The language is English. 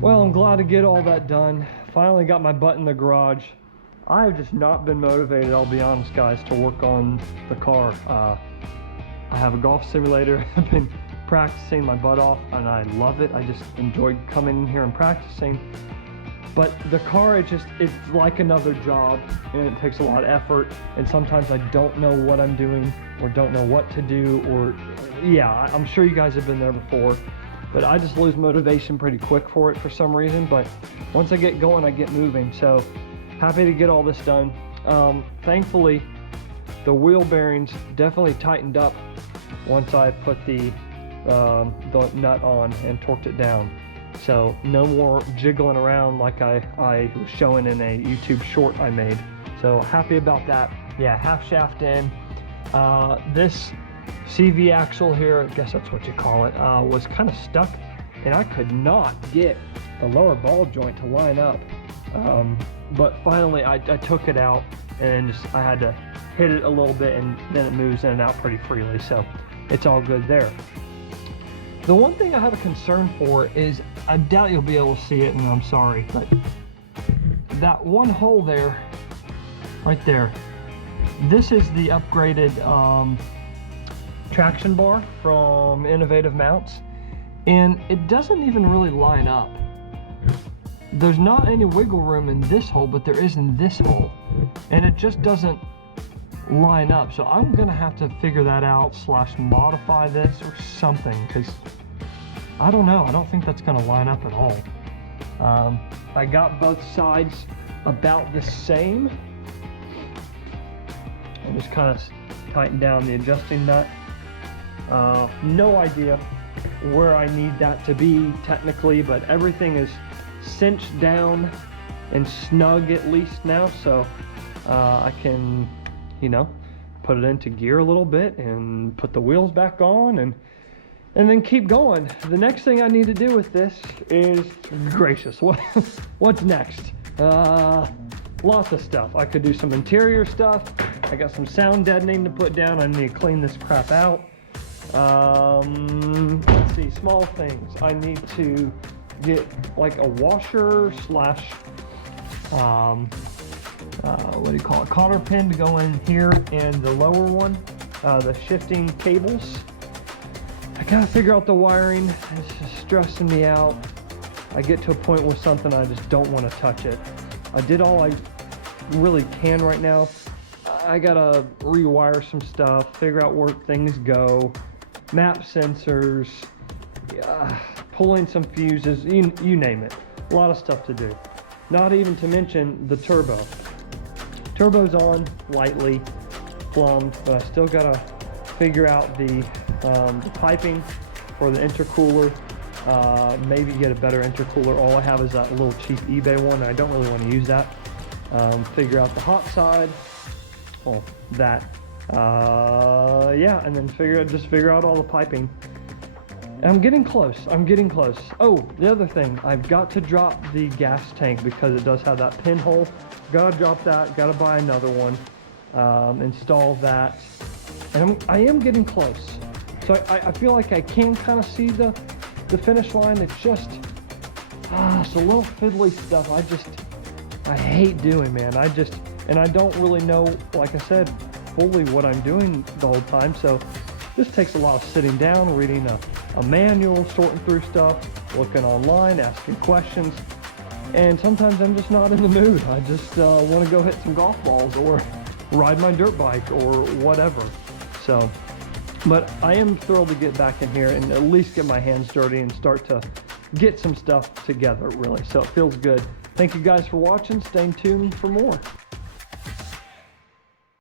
Well, I'm glad to get all that done. Finally got my butt in the garage. I have just not been motivated, I'll be honest guys, to work on the car. I have a golf simulator. I've been practicing my butt off and I love it. I just enjoyed coming in here and practicing. But the car, it's like another job, and it takes a lot of effort, and sometimes I don't know what I'm doing or don't know what to do, or yeah, I'm sure you guys have been there before, but I just lose motivation pretty quick for it for some reason. But once I get going, I get moving. So happy to get all this done. Thankfully, the wheel bearings definitely tightened up once I put the nut on and torqued it down. So no more jiggling around like I was showing in a YouTube short I made. So happy about that. Yeah, half shaft in. This CV axle here, I guess that's what you call it, was kind of stuck, and I could not get the lower ball joint to line up. But finally I took it out, and I had to hit it a little bit, and then it moves in and out pretty freely. So it's all good there. The one thing I have a concern for is, I doubt you'll be able to see it, and I'm sorry, but that one hole there, right there, this is the upgraded traction bar from Innovative Mounts, and it doesn't even really line up. There's not any wiggle room in this hole, but there is in this hole, and it just doesn't line up. So I'm gonna have to figure that out / modify this or something, because I don't know, I don't think that's gonna line up at all. I got both sides about the same. I just kind of tighten down the adjusting nut. No idea where I need that to be technically, but everything is cinched down and snug at least now, so I can, you know, put it into gear a little bit and put the wheels back on, and then keep going. The next thing I need to do with this is, gracious, what's next? Lots of stuff. I could do some interior stuff. I got some sound deadening to put down. I need to clean this crap out. Let's see, small things. I need to get like a washer / what do you call it, cotter pin to go in here, and the lower one, the shifting cables. I gotta figure out the wiring. It's just stressing me out. I get to a point with something, I just don't want to touch it. I did all I really can right now. I gotta rewire some stuff, figure out where things go, map sensors, pulling some fuses, you name it. A lot of stuff to do. Not even to mention the turbo. Turbo's on, lightly plumbed, but I still gotta figure out the piping for the intercooler. Maybe get a better intercooler. All I have is that little cheap eBay one. I don't really want to use that. Figure out the hot side. Well, that. Yeah, and then just figure out all the piping. I'm getting close. I'm getting close. Oh, the other thing, I've got to drop the gas tank because it does have that pinhole. Gotta drop that. Gotta buy another one. Install that. And I am getting close. So I feel like I can kind of see the finish line. It's just it's a little fiddly stuff I hate doing, man. And I don't really know, like I said, fully what I'm doing the whole time. So this takes a lot of sitting down, reading a manual, sorting through stuff, looking online, asking questions. And sometimes I'm just not in the mood. I just want to go hit some golf balls or ride my dirt bike or whatever. So, but I am thrilled to get back in here and at least get my hands dirty and start to get some stuff together, really. So it feels good. Thank you guys for watching. Stay tuned for more.